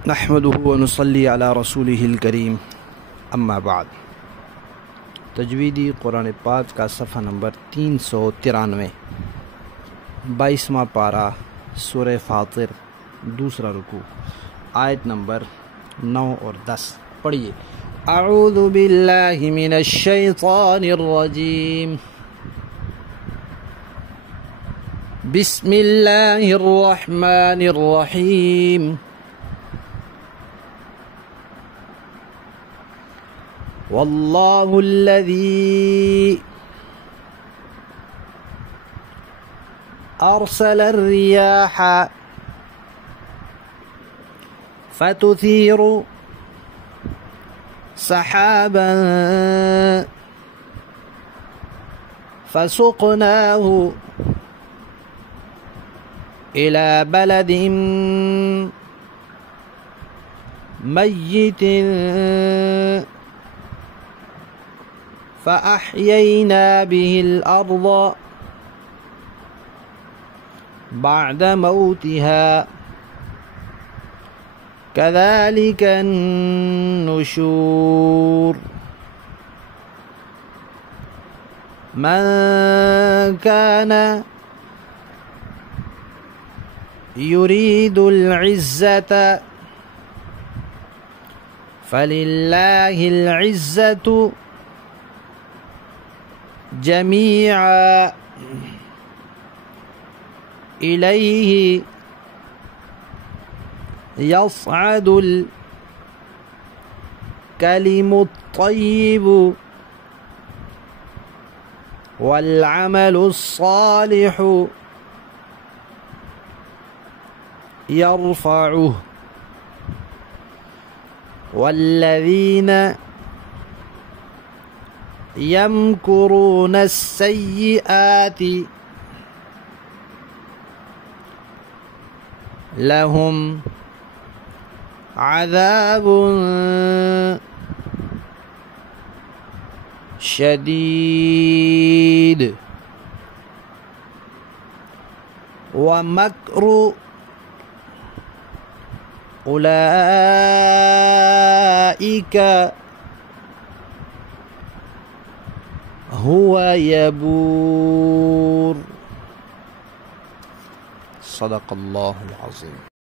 नहमदुहु व नुसल्ली अला रसूलिहिल करीम, अम्मा बाद। तजवीदी कुरान पाक का सफ़ा नंबर 393, 22वां पारा, सूरह फातिर, दूसरा रुकू, आयत नंबर 9 और 10। पढ़िए। अऊज़ु बिल्लाहि मिनश शैतानिर रजीम, बिस्मिल्लाहिर रहमानिर रहीम। वल्लाहुल्लज़ी अरसलर रियाह फतुसीरु सहाबन फसुक़नाहु इला बलदिन मय्यितिन फ़अह्यैना बिहिल अर्ज़ बअद मौतिहा कज़ालिकन नुशूर। मन कान युरीदुल इज़्ज़त फ़लिल्लाहिल इज़्ज़तु जमीआ इलैहि यस्अदुल कलिमुत तय्यिबु वल अमलुस सालिहु यरफ़अुहु वल्लज़ीना यमकुरून सय्यिआति लहुम अज़ाबुन शदीद व मक्रु उलाइका हुवा यबूर। सदक़ल्लाहुल अज़ीम।